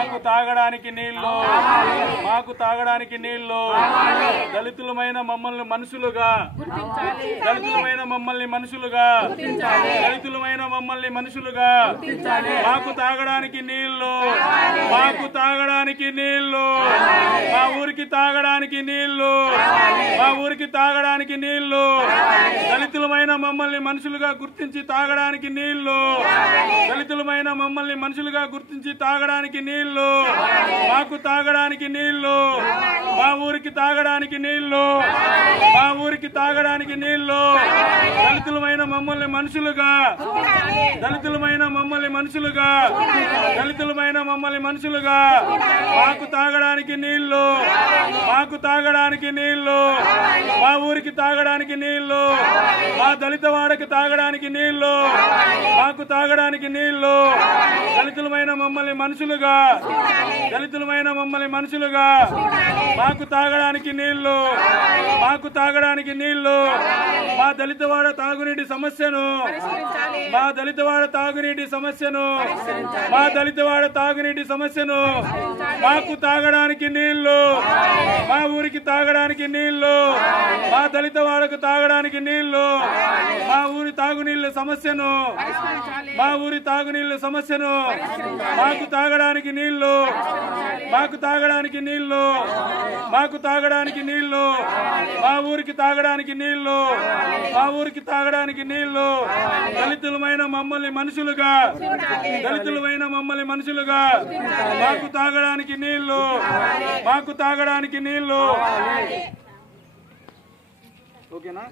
మాకు తాగడానికి నీళ్లు, మాకు తాగడానికి నీళ్లు. దళితులమైన మమ్మల్ని మనుషులుగా, దళితులమైన మమ్మల్ని మనుషులుగా, దళితులమైన మమ్మల్ని మనుషులుగా. మాకు తాగడానికి నీళ్లు, మాకు తాగడానికి నీళ్లు, మా ఊరికి తాగడానికి నీళ్లు, మా ఊరికి తాగడానికి నీళ్లు. దళితులమైన మమ్మల్ని మనుషులుగా గుర్తించి తాగడానికి నీళ్లు, దళితులమైన మమ్మల్ని మనుషులుగా గుర్తించి తాగడానికి నీళ్లు. మాకు తాగడానికి నీళ్లు, మా ఊరికి తాగడానికి నీళ్లు, మా ఊరికి తాగడానికి నీళ్లు. దళితులమైన మమ్మల్ని మనుషులుగా, దళితులమైన మమ్మల్ని మనుషులుగా, దళితులమైన మమ్మల్ని మనుషులుగా. మాకు తాగడానికి నీళ్లు, మాకు తాగడానికి నీళ్లు, మా ఊరికి తాగడానికి నీళ్లు, మా దళిత వాడకి తాగడానికి నీళ్లు, మాకు తాగడానికి నీళ్లు. దళితులమైన మమ్మల్ని మనుషులుగా, దళితులమైన మమ్మల్ని మనుషులుగా. మాకు తాగడానికి నీళ్లు, మాకు తాగడానికి నీళ్లు. మా దళితవాడ తాగునీటి సమస్యను, మా దళితవాడ తాగునీటి సమస్యను, మా దళితవాడ తాగునీటి సమస్యను. మాకు తాగడానికి నీళ్లు, మా ఊరికి తాగడానికి నీళ్లు, మా దళితవాడకు తాగడానికి నీళ్లు. మా ఊరి తాగునీళ్ల సమస్యను, మా ఊరి తాగునీళ్ల సమస్యను. మాకు తాగడానికి నీళ్లు, మాకు తాగడానికి నీళ్లు, మాకు తాగడానికి నీళ్లు. మా ఊరికి తాగడానికి నీళ్లు, మా ఊరికి తాగడానికి నీళ్లు. దళితులమైన మమ్మల్ని మనుషులుగా, దళితులమైన మమ్మల్ని మనుషులుగా. మాకు తాగడానికి నీళ్లు, మాకు తాగడానికి నీళ్లు. ఓకేనా?